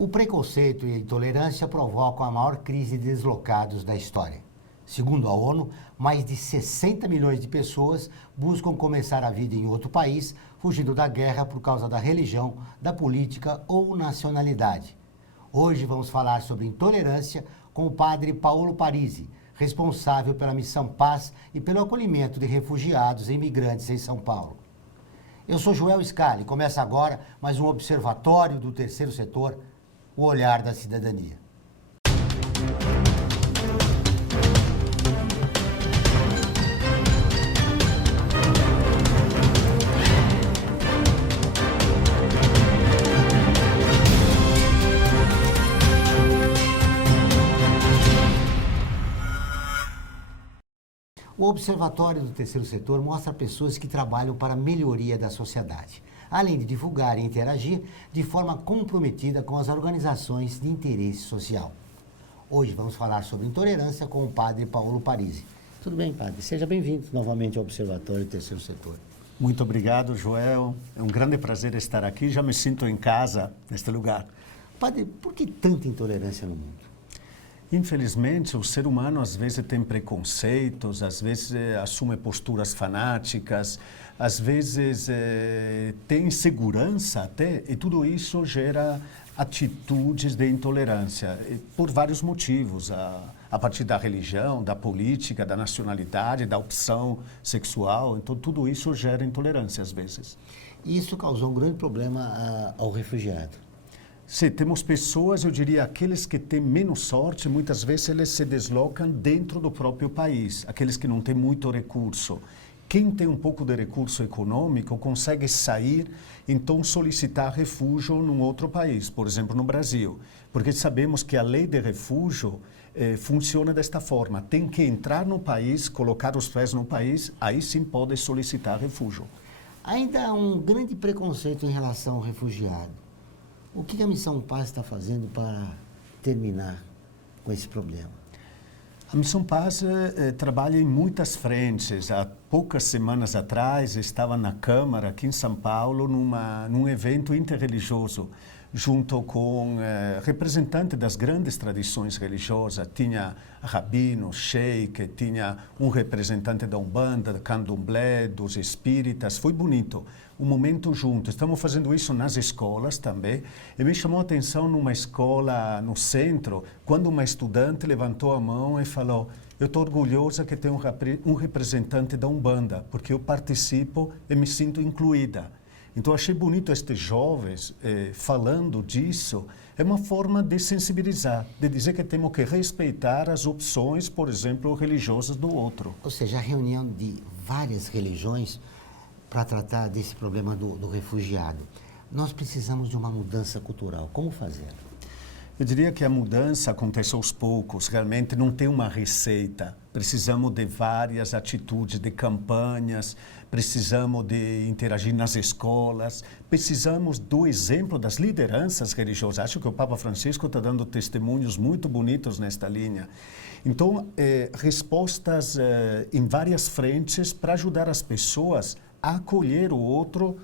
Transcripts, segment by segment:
O preconceito e a intolerância provocam a maior crise de deslocados da história. Segundo a ONU, mais de 60 milhões de pessoas buscam começar a vida em outro país, fugindo da guerra por causa da religião, da política ou nacionalidade. Hoje vamos falar sobre intolerância com o padre Paulo Parisi, responsável pela Missão Paz e pelo acolhimento de refugiados e imigrantes em São Paulo. Eu sou Joel Scali e começa agora mais um observatório do terceiro setor, o olhar da cidadania. O Observatório do Terceiro Setor mostra pessoas que trabalham para a melhoria da sociedade, além de divulgar e interagir de forma comprometida com as organizações de interesse social. Hoje vamos falar sobre intolerância com o padre Paulo Parisi. Tudo bem, padre? Seja bem-vindo novamente ao Observatório do Terceiro Setor. Muito obrigado, Joel. É um grande prazer estar aqui. Já me sinto em casa neste lugar. Padre, por que tanta intolerância no mundo? Infelizmente, o ser humano às vezes tem preconceitos, às vezes assume posturas fanáticas, às vezes tem insegurança até, e tudo isso gera atitudes de intolerância, por vários motivos, a partir da religião, da política, da nacionalidade, da opção sexual. Então, tudo isso gera intolerância às vezes. E isso causou um grande problema ao refugiado. Sim, temos pessoas, eu diria, aqueles que têm menos sorte, muitas vezes eles se deslocam dentro do próprio país, aqueles que não têm muito recurso. Quem tem um pouco de recurso econômico consegue sair, então solicitar refúgio num outro país, por exemplo, no Brasil. Porque sabemos que a lei de refúgio funciona desta forma. Tem que entrar no país, colocar os pés no país, aí sim pode solicitar refúgio. Ainda há um grande preconceito em relação ao refugiado. O que a Missão Paz está fazendo para terminar com esse problema? A Missão Paz trabalha em muitas frentes. Há poucas semanas atrás, estava na Câmara, aqui em São Paulo, num evento interreligioso, junto com representantes das grandes tradições religiosas. Tinha rabino, sheik, tinha um representante da Umbanda, do Candomblé, dos espíritas. Foi bonito. Um momento junto. Estamos fazendo isso nas escolas também. E me chamou a atenção numa escola no centro, quando uma estudante levantou a mão e falou: eu estou orgulhosa que tem um representante da Umbanda, porque eu participo e me sinto incluída. Então, achei bonito estes jovens falando disso. É uma forma de sensibilizar, de dizer que temos que respeitar as opções, por exemplo, religiosas do outro. Ou seja, a reunião de várias religiões para tratar desse problema do refugiado. Nós precisamos de uma mudança cultural. Como fazer? Eu diria que a mudança acontece aos poucos, realmente não tem uma receita. Precisamos de várias atitudes, de campanhas, precisamos de interagir nas escolas, precisamos do exemplo das lideranças religiosas. Acho que o Papa Francisco está dando testemunhos muito bonitos nesta linha. Então, respostas em várias frentes para ajudar as pessoas a acolher o outro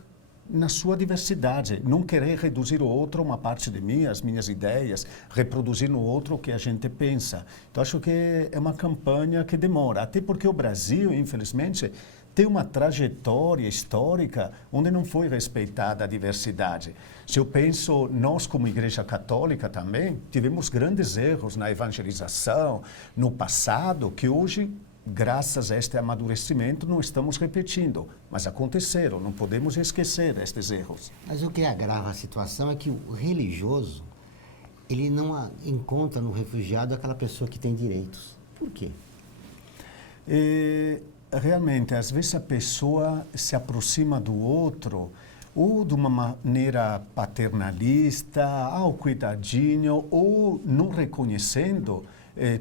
na sua diversidade, não querer reduzir o outro a uma parte de mim, as minhas ideias, reproduzir no outro o que a gente pensa. Então, acho que é uma campanha que demora, até porque o Brasil, infelizmente, tem uma trajetória histórica onde não foi respeitada a diversidade. Se eu penso, nós como Igreja Católica também, tivemos grandes erros na evangelização, no passado, que hoje, graças a este amadurecimento, não estamos repetindo, mas aconteceram, não podemos esquecer estes erros. Mas o que agrava a situação é que o religioso, ele não encontra no refugiado aquela pessoa que tem direitos. Por quê? Realmente, às vezes a pessoa se aproxima do outro ou de uma maneira paternalista, ao cuidadinho, ou não reconhecendo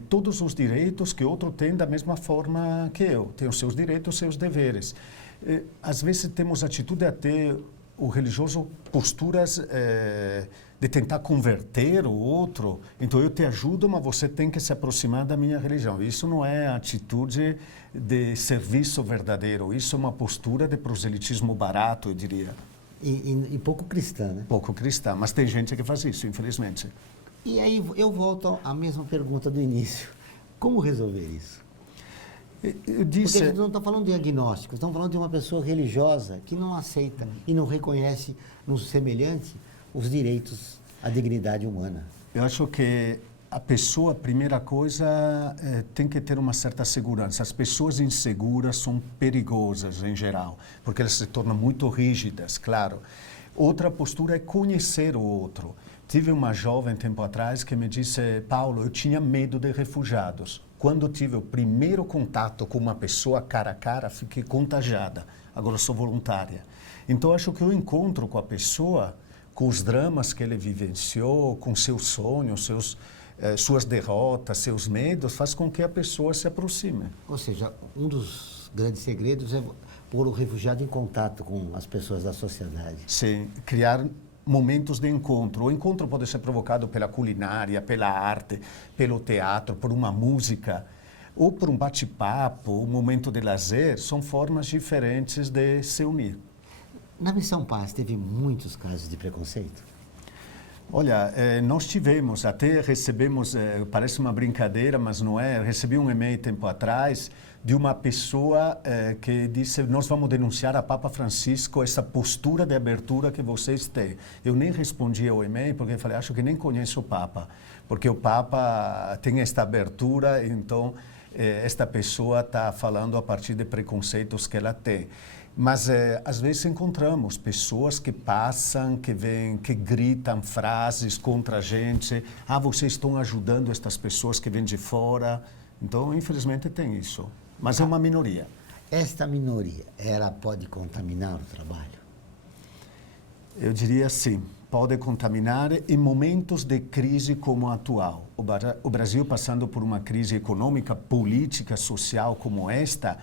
todos os direitos que o outro tem da mesma forma que eu. Tem os seus direitos, os seus deveres. Às vezes temos atitude até o religioso, posturas de tentar converter o outro. Então eu te ajudo, mas você tem que se aproximar da minha religião. Isso não é atitude de serviço verdadeiro. Isso é uma postura de proselitismo barato, eu diria. E pouco cristã, né? Pouco cristã, mas tem gente que faz isso, infelizmente. E aí eu volto à mesma pergunta do início. Como resolver isso? Eu disse... Porque a gente não está falando de agnósticos, estamos falando de uma pessoa religiosa que não aceita e não reconhece no semelhante os direitos, a dignidade humana. Eu acho que a pessoa, a primeira coisa, tem que ter uma certa segurança. As pessoas inseguras são perigosas em geral, porque elas se tornam muito rígidas, claro. Outra postura é conhecer o outro. Tive uma jovem tempo atrás que me disse: Paulo, eu tinha medo de refugiados. Quando tive o primeiro contato com uma pessoa cara a cara, fiquei contagiada. Agora sou voluntária. Então acho que o encontro com a pessoa, com os dramas que ele vivenciou, com seus sonhos, suas derrotas, seus medos, faz com que a pessoa se aproxime. Ou seja, um dos grandes segredos é pôr o refugiado em contato com as pessoas da sociedade. Sim, criar momentos de encontro. O encontro pode ser provocado pela culinária, pela arte, pelo teatro, por uma música, ou por um bate-papo, um momento de lazer. São formas diferentes de se unir. Na Missão Paz teve muitos casos de preconceito? Olha, nós tivemos, até recebemos, parece uma brincadeira, mas não é, recebi um e-mail tempo atrás de uma pessoa que disse: nós vamos denunciar a Papa Francisco essa postura de abertura que vocês têm. Eu nem respondi ao e-mail porque eu falei: acho que nem conheço o Papa, porque o Papa tem esta abertura, então esta pessoa está falando a partir de preconceitos que ela tem. Mas às vezes encontramos pessoas que passam, que vêm, que gritam frases contra a gente. Ah, vocês estão ajudando estas pessoas que vêm de fora. Então, infelizmente, tem isso. Mas é uma minoria. Esta minoria, ela pode contaminar o trabalho? Eu diria sim. Pode contaminar em momentos de crise como a atual. O Brasil passando por uma crise econômica, política, social como esta,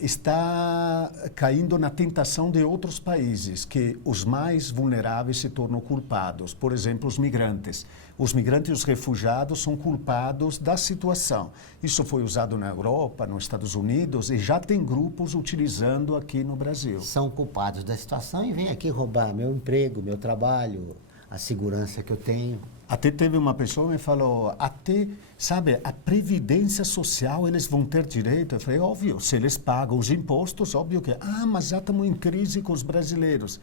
está caindo na tentação de outros países, que os mais vulneráveis se tornam culpados. Por exemplo, os migrantes. Os migrantes e os refugiados são culpados da situação. Isso foi usado na Europa, nos Estados Unidos, e já tem grupos utilizando aqui no Brasil. São culpados da situação e vêm aqui roubar meu emprego, meu trabalho, a segurança que eu tenho. Até teve uma pessoa que me falou: até, sabe, a previdência social eles vão ter direito. Eu falei: óbvio, se eles pagam os impostos, óbvio que... Ah, mas já estamos em crise com os brasileiros.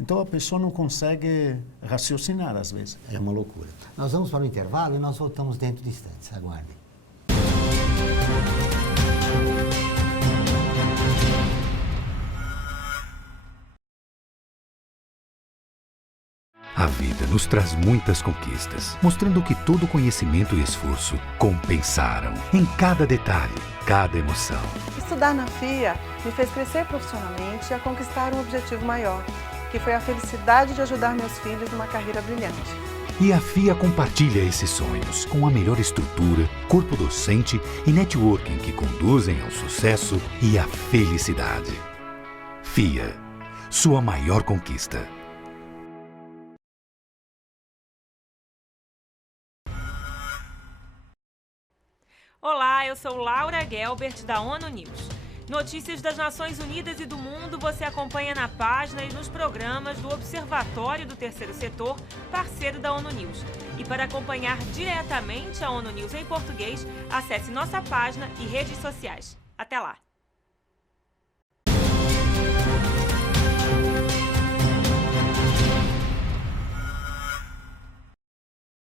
Então a pessoa não consegue raciocinar às vezes. É uma loucura. Nós vamos para o intervalo e nós voltamos dentro de instantes. Aguardem. A vida nos traz muitas conquistas, mostrando que todo conhecimento e esforço compensaram em cada detalhe, cada emoção. Estudar na FIA me fez crescer profissionalmente e a conquistar um objetivo maior, que foi a felicidade de ajudar meus filhos numa carreira brilhante. E a FIA compartilha esses sonhos com a melhor estrutura, corpo docente e networking que conduzem ao sucesso e à felicidade. FIA, sua maior conquista. Olá, eu sou Laura Gelbert, da ONU News. Notícias das Nações Unidas e do mundo você acompanha na página e nos programas do Observatório do Terceiro Setor, parceiro da ONU News. E para acompanhar diretamente a ONU News em português, acesse nossa página e redes sociais. Até lá!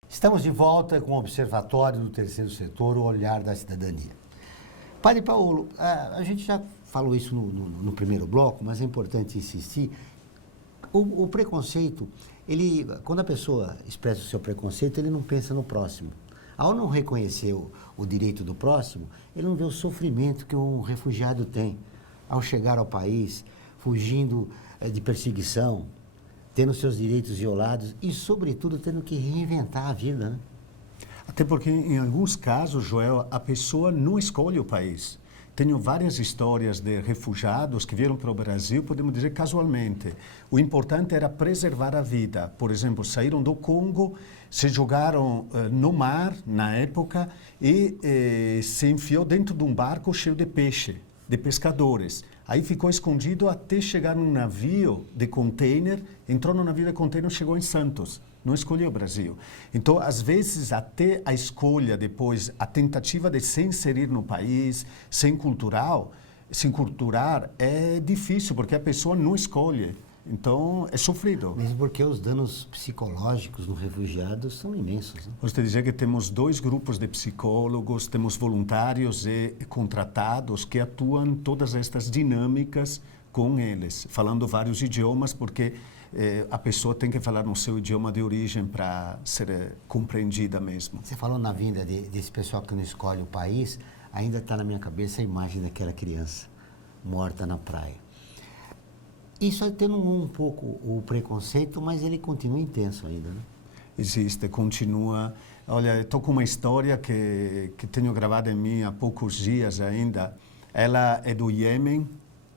Estamos de volta com o Observatório do Terceiro Setor, o olhar da cidadania. Padre Paulo, a gente já falou isso no primeiro bloco, mas é importante insistir. O preconceito, quando a pessoa expressa o seu preconceito, ele não pensa no próximo. Ao não reconhecer o direito do próximo, ele não vê o sofrimento que um refugiado tem ao chegar ao país, fugindo de perseguição, tendo seus direitos violados e, sobretudo, tendo que reinventar a vida, né? Até porque, em alguns casos, Joel, a pessoa não escolhe o país. Tenho várias histórias de refugiados que vieram para o Brasil, podemos dizer, casualmente. O importante era preservar a vida. Por exemplo, saíram do Congo, se jogaram no mar, na época, e se enfiou dentro de um barco cheio de peixe, de pescadores. Aí ficou escondido até chegar num navio de container, entrou no navio de container e chegou em Santos. Não escolheu o Brasil. Então, às vezes, até a escolha depois, a tentativa de se inserir no país, se enculturar, é difícil, porque a pessoa não escolhe. Então, é sofrido. Mesmo porque os danos psicológicos nos refugiados são imensos. Né? Gosto de dizer que temos 2 grupos de psicólogos, temos voluntários e contratados que atuam todas estas dinâmicas com eles, falando vários idiomas, porque a pessoa tem que falar no seu idioma de origem para ser compreendida mesmo. Você falou na vinda desse pessoal que não escolhe o país, ainda está na minha cabeça a imagem daquela criança morta na praia. Isso é tendo um pouco o preconceito, mas ele continua intenso ainda, né? Existe, continua. Olha, estou com uma história que tenho gravada em mim há poucos dias ainda. Ela é do Iêmen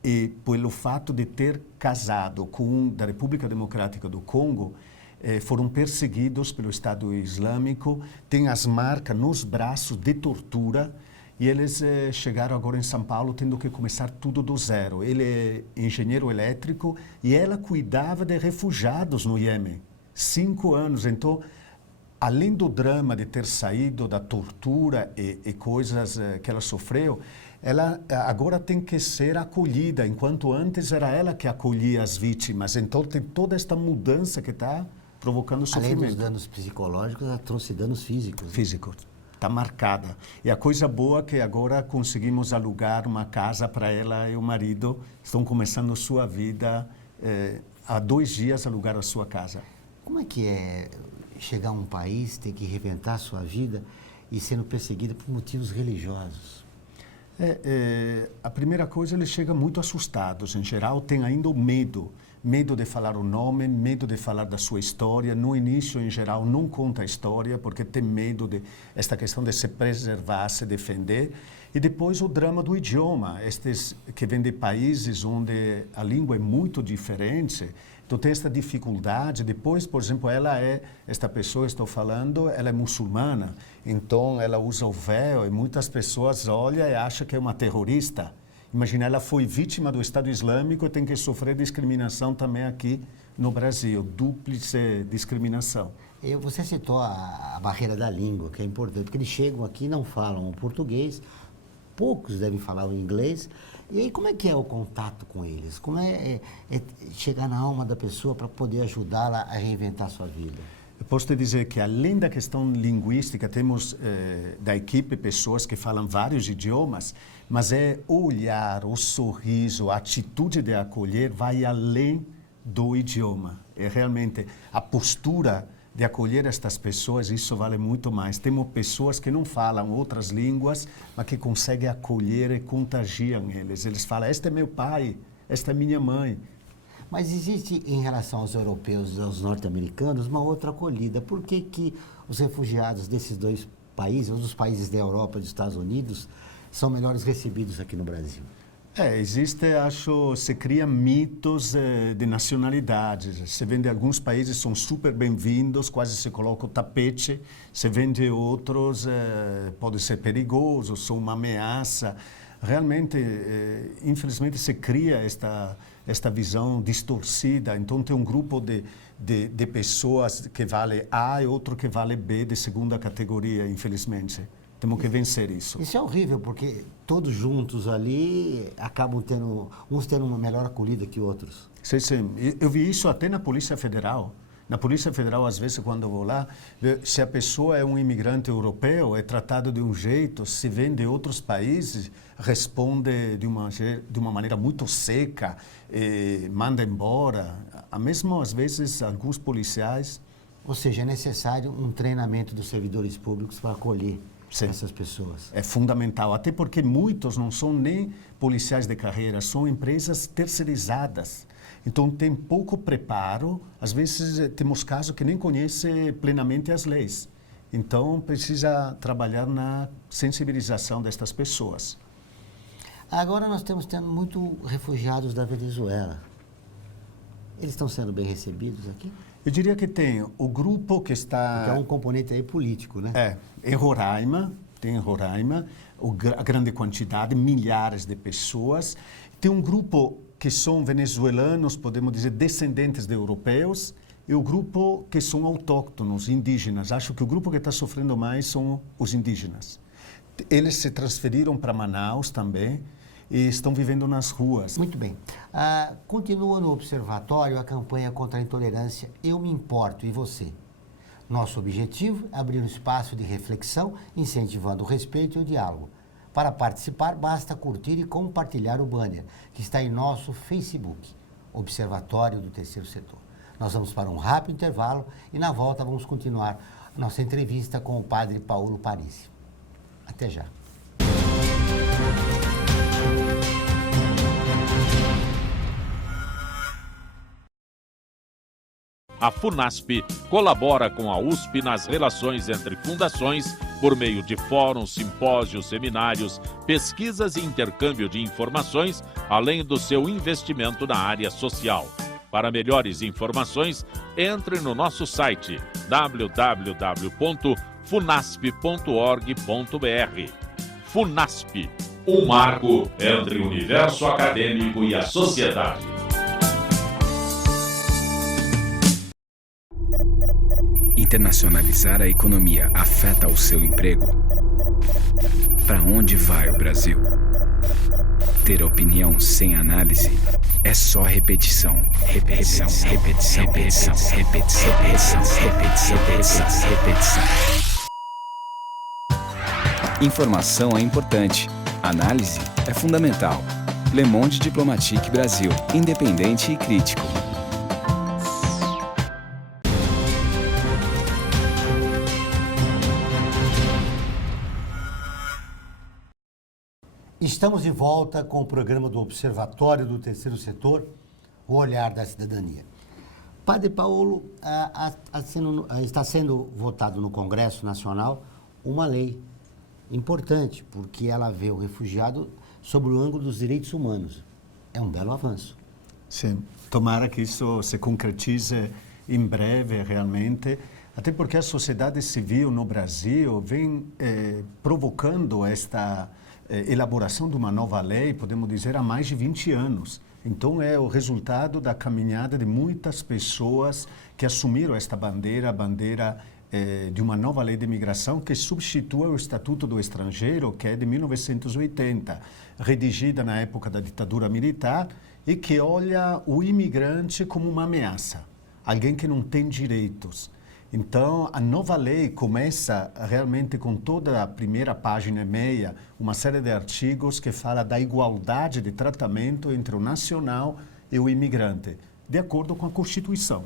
e, pelo fato de ter casado com um da República Democrática do Congo, foram perseguidos pelo Estado Islâmico, têm as marcas nos braços de tortura. E eles chegaram agora em São Paulo tendo que começar tudo do zero. Ele é engenheiro elétrico e ela cuidava de refugiados no Iêmen. 5 anos. Então, além do drama de ter saído da tortura e coisas que ela sofreu, ela agora tem que ser acolhida, enquanto antes era ela que acolhia as vítimas. Então, tem toda esta mudança que está provocando sofrimento. Além dos danos psicológicos, ela trouxe danos físicos. Físicos. Está marcada. E a coisa boa é que agora conseguimos alugar uma casa para ela e o marido. Estão começando sua vida. Há 2 dias alugaram a sua casa. Como é que é chegar a um país, ter que reinventar a sua vida e sendo perseguido por motivos religiosos? A primeira coisa, eles chegam muito assustados. Em geral, tem ainda o medo. Medo de falar o nome, medo de falar da sua história. No início, em geral, não conta a história, porque tem medo de esta questão de se preservar, se defender. E depois o drama do idioma. Estes que vêm de países onde a língua é muito diferente, então tem esta dificuldade. Depois, por exemplo, esta pessoa que estou falando, ela é muçulmana, então ela usa o véu e muitas pessoas olham e acham que é uma terrorista. Imagina, ela foi vítima do Estado Islâmico e tem que sofrer discriminação também aqui no Brasil, dúplice discriminação. Você citou a barreira da língua, que é importante, porque eles chegam aqui e não falam o português, poucos devem falar o inglês. E aí, como é que é o contato com eles? Como é chegar na alma da pessoa para poder ajudá-la a reinventar a sua vida? Eu posso te dizer que, além da questão linguística, temos da equipe pessoas que falam vários idiomas, mas o olhar, o sorriso, a atitude de acolher vai além do idioma. É realmente a postura de acolher estas pessoas, isso vale muito mais. Temos pessoas que não falam outras línguas, mas que conseguem acolher e contagiam eles. Eles falam, este é meu pai, esta é minha mãe. Mas existe, em relação aos europeus e aos norte-americanos, uma outra acolhida. Por que os refugiados desses 2 países, ou dos países da Europa e dos Estados Unidos, são melhores recebidos aqui no Brasil? Se cria mitos de nacionalidades. Você vê de alguns países são super bem-vindos, quase se coloca o tapete. Você vê de outros, pode ser perigoso, são uma ameaça. Realmente, infelizmente, se cria esta visão distorcida. Então, tem um grupo de pessoas que vale A e outro que vale B de segunda categoria, infelizmente. Temos que vencer isso. Isso é horrível, porque todos juntos ali acabam uns tendo uma melhor acolhida que outros. Sim, sim. Eu vi isso até na Polícia Federal. Na Polícia Federal, às vezes, quando eu vou lá, se a pessoa é um imigrante europeu, é tratado de um jeito, se vem de outros países, responde de uma maneira muito seca, manda embora. Mesmo, às vezes, alguns policiais... Ou seja, é necessário um treinamento dos servidores públicos para acolher essas pessoas. É fundamental, até porque muitos não são nem policiais de carreira, são empresas terceirizadas. Então, tem pouco preparo, às vezes temos casos que nem conhecem plenamente as leis. Então, precisa trabalhar na sensibilização destas pessoas. Agora nós estamos tendo muitos refugiados da Venezuela. Eles estão sendo bem recebidos aqui? Eu diria que tem o grupo que está... Porque é um componente aí político, né? Em Roraima, tem em Roraima a grande quantidade, milhares de pessoas. Tem um grupo que são venezuelanos, podemos dizer, descendentes de europeus, e o grupo que são autóctonos, indígenas. Acho que o grupo que está sofrendo mais são os indígenas. Eles se transferiram para Manaus também e estão vivendo nas ruas. Muito bem. Continua no Observatório a campanha contra a intolerância Eu Me Importo e Você. Nosso objetivo é abrir um espaço de reflexão, incentivando o respeito e o diálogo. Para participar, basta curtir e compartilhar o banner, que está em nosso Facebook, Observatório do Terceiro Setor. Nós vamos para um rápido intervalo e, na volta, vamos continuar nossa entrevista com o padre Paulo Parisi. Até já. A FUNASP colabora com a USP nas relações entre fundações por meio de fóruns, simpósios, seminários, pesquisas e intercâmbio de informações, além do seu investimento na área social. Para melhores informações, entre no nosso site www.funasp.org.br. FUNASP, um marco entre o universo acadêmico e a sociedade. Internacionalizar a economia afeta o seu emprego? Para onde vai o Brasil? Ter opinião sem análise é só repetição. Repetição, repetição, repetição, repetição, repetição, repetição, repetição, repetição. Informação é importante. Análise é fundamental. Le Monde Diplomatique Brasil. Independente e crítico. Estamos de volta com o programa do Observatório do Terceiro Setor, o Olhar da Cidadania. Padre Paulo, está sendo votado no Congresso Nacional uma lei importante, porque ela vê o refugiado sob o ângulo dos direitos humanos. É um belo avanço. Sim, tomara que isso se concretize em breve, realmente, até porque a sociedade civil no Brasil vem provocando esta elaboração de uma nova lei, podemos dizer, há mais de 20 anos. Então, é o resultado da caminhada de muitas pessoas que assumiram esta bandeira, a bandeira de uma nova lei de imigração que substitua o Estatuto do Estrangeiro, que é de 1980, redigida na época da ditadura militar e que olha o imigrante como uma ameaça, alguém que não tem direitos. Então, a nova lei começa realmente com toda a primeira página e meia, uma série de artigos que fala da igualdade de tratamento entre o nacional e o imigrante, de acordo com a Constituição.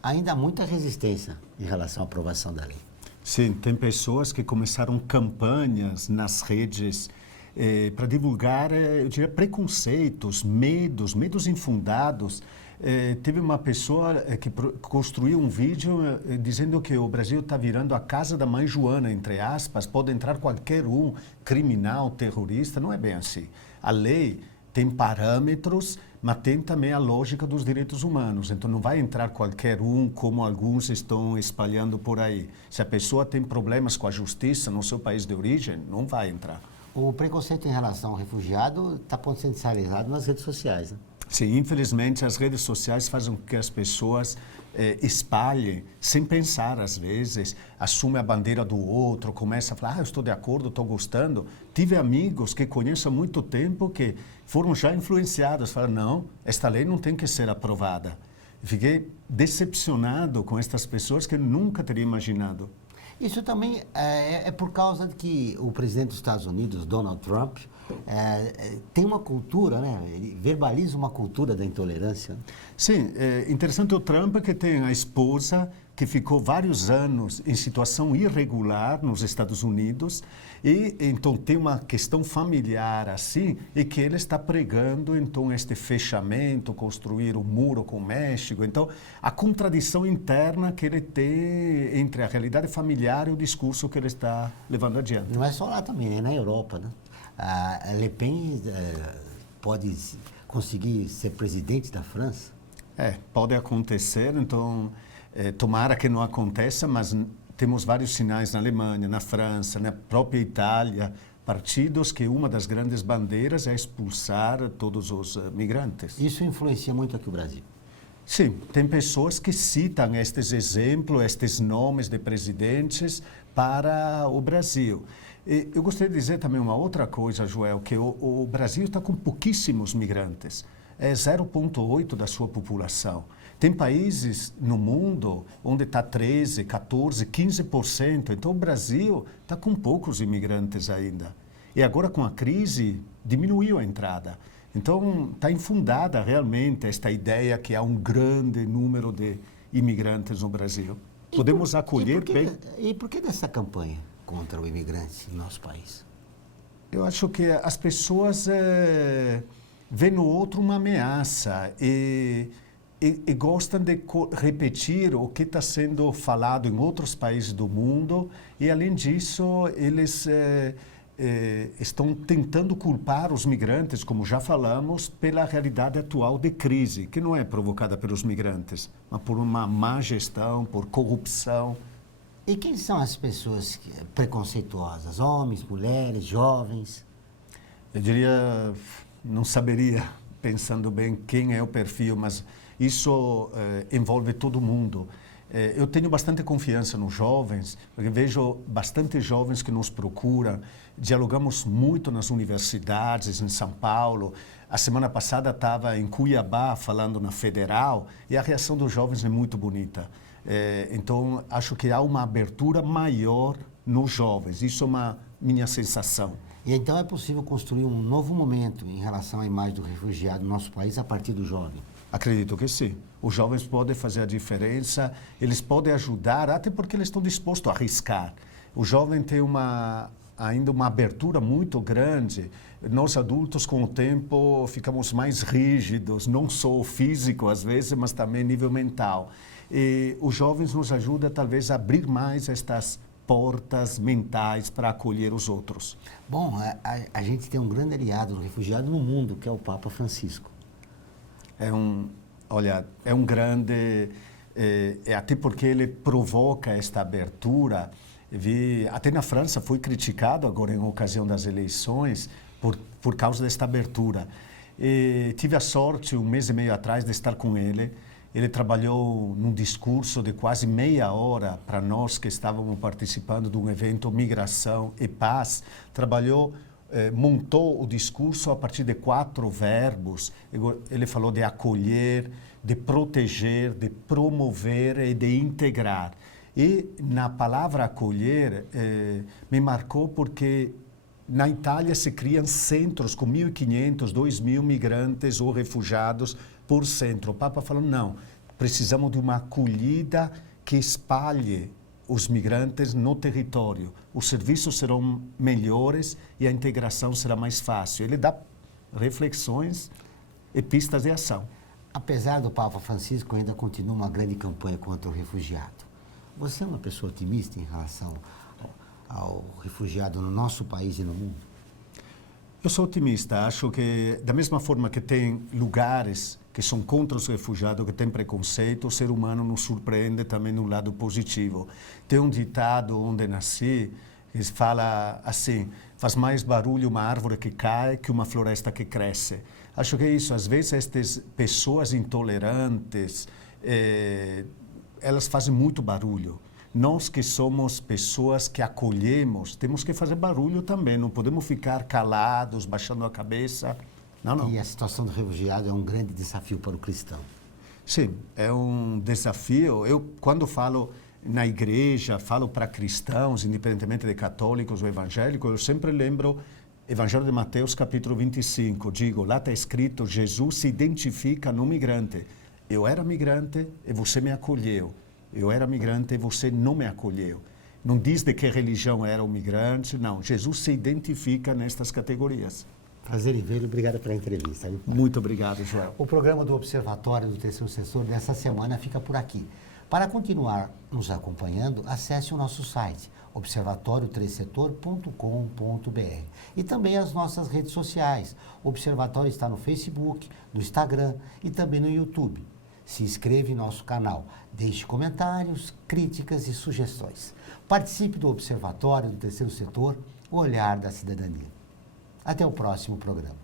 Ainda há muita resistência em relação à aprovação da lei. Sim, tem pessoas que começaram campanhas nas redes para divulgar, eu diria, preconceitos, medos infundados. Teve uma pessoa que construiu um vídeo dizendo que o Brasil está virando a casa da mãe Joana, entre aspas, pode entrar qualquer um, criminal, terrorista, não é bem assim. A lei tem parâmetros, mas tem também a lógica dos direitos humanos. Então não vai entrar qualquer um, como alguns estão espalhando por aí. Se a pessoa tem problemas com a justiça no seu país de origem, não vai entrar. O preconceito em relação ao refugiado está potencializado nas redes sociais, né? Sim, infelizmente as redes sociais fazem com que as pessoas espalhem, sem pensar às vezes, assumem a bandeira do outro, começa a falar, eu estou de acordo, estou gostando. Tive amigos que conheço há muito tempo que foram já influenciados, falaram, não, esta lei não tem que ser aprovada. Fiquei decepcionado com estas pessoas que eu nunca teria imaginado. Isso também é por causa de que o presidente dos Estados Unidos, Donald Trump, tem uma cultura, né? Ele verbaliza uma cultura da intolerância. Sim, é interessante o Trump que tem a esposa que ficou vários anos em situação irregular nos Estados Unidos e então tem uma questão familiar assim e que ele está pregando então este fechamento, construir um muro com o México. Então a contradição interna que ele tem entre a realidade familiar e o discurso que ele está levando adiante. Não é só lá também, é na Europa, né? A Le Pen pode conseguir ser presidente da França? Pode acontecer, então tomara que não aconteça, mas temos vários sinais na Alemanha, na França, na própria Itália, partidos que uma das grandes bandeiras é expulsar todos os migrantes. Isso influencia muito aqui o Brasil. Sim, tem pessoas que citam estes exemplos, estes nomes de presidentes para o Brasil. E eu gostaria de dizer também uma outra coisa, Joel, que o Brasil está com pouquíssimos migrantes. É 0,8% da sua população. Tem países no mundo onde está 13%, 14%, 15%. Então o Brasil está com poucos imigrantes ainda. E agora com a crise diminuiu a entrada. Então está infundada realmente esta ideia que há um grande número de imigrantes no Brasil. Podemos acolher bem. E por que dessa campanha contra o imigrante no nosso país? Eu acho que as pessoas veem no outro uma ameaça e gostam de repetir o que está sendo falado em outros países do mundo e, além disso, eles estão tentando culpar os migrantes, como já falamos, pela realidade atual de crise, que não é provocada pelos migrantes, mas por uma má gestão, por corrupção. E quem são as pessoas preconceituosas? Homens, mulheres, jovens? Eu diria, não saberia, pensando bem, quem é o perfil, mas isso envolve todo mundo. Eu tenho bastante confiança nos jovens, porque vejo bastante jovens que nos procuram. Dialogamos muito nas universidades, em São Paulo. A semana passada estava em Cuiabá, falando na Federal, e a reação dos jovens é muito bonita. Então, acho que há uma abertura maior nos jovens. Isso é uma minha sensação. E então é possível construir um novo momento em relação à imagem do refugiado no nosso país a partir do jovem? Acredito que sim. Os jovens podem fazer a diferença, eles podem ajudar, até porque eles estão dispostos a arriscar. O jovem tem ainda uma abertura muito grande. Nós adultos, com o tempo, ficamos mais rígidos, não só físico às vezes, mas também nível mental. E os jovens nos ajudam talvez a abrir mais estas portas mentais para acolher os outros. Bom, a gente tem um grande aliado do refugiado no mundo, que é o Papa Francisco. É um grande, até porque ele provoca esta abertura. Até na França foi criticado agora em ocasião das eleições por causa desta abertura. Tive a sorte, um mês e meio atrás, de estar com ele. Ele trabalhou num discurso de quase meia hora para nós que estávamos participando de um evento Migração e Paz. Montou o discurso a partir de 4 verbos. Ele falou de acolher, de proteger, de promover e de integrar. E na palavra acolher me marcou porque na Itália se criam centros com 1.500, 2.000 migrantes ou refugiados por centro. O Papa falou, não, precisamos de uma acolhida que espalhe os migrantes no território. Os serviços serão melhores e a integração será mais fácil. Ele dá reflexões e pistas de ação. Apesar do Papa Francisco, ainda continua uma grande campanha contra o refugiado. Você é uma pessoa otimista em relação ao refugiado no nosso país e no mundo? Eu sou otimista. Acho que, da mesma forma que tem lugares que são contra os refugiados, que tem preconceito, o ser humano nos surpreende também no lado positivo. Tem um ditado onde nasci, que fala assim, faz mais barulho uma árvore que cai que uma floresta que cresce. Acho que é isso. Às vezes, estas pessoas intolerantes, elas fazem muito barulho. Nós que somos pessoas que acolhemos, temos que fazer barulho também. Não podemos ficar calados, baixando a cabeça. Não. E a situação do refugiado é um grande desafio para o cristão. Sim, é um desafio. Eu, quando falo na igreja, falo para cristãos, independentemente de católicos ou evangélicos, eu sempre lembro Evangelho de Mateus, capítulo 25. Digo, lá está escrito, Jesus se identifica no migrante. Eu era migrante e você me acolheu. Eu era migrante e você não me acolheu. Não diz de que religião era o migrante, não. Jesus se identifica nestas categorias. Prazer em vê-lo. Obrigado pela entrevista. Muito obrigado, Joel. O programa do Observatório do Terceiro Setor dessa semana fica por aqui. Para continuar nos acompanhando, acesse o nosso site, observatório3setor.com.br, e também as nossas redes sociais. O Observatório está no Facebook, no Instagram e também no YouTube. Se inscreva em nosso canal, deixe comentários, críticas e sugestões. Participe do Observatório do Terceiro Setor o olhar da cidadania. Até o próximo programa.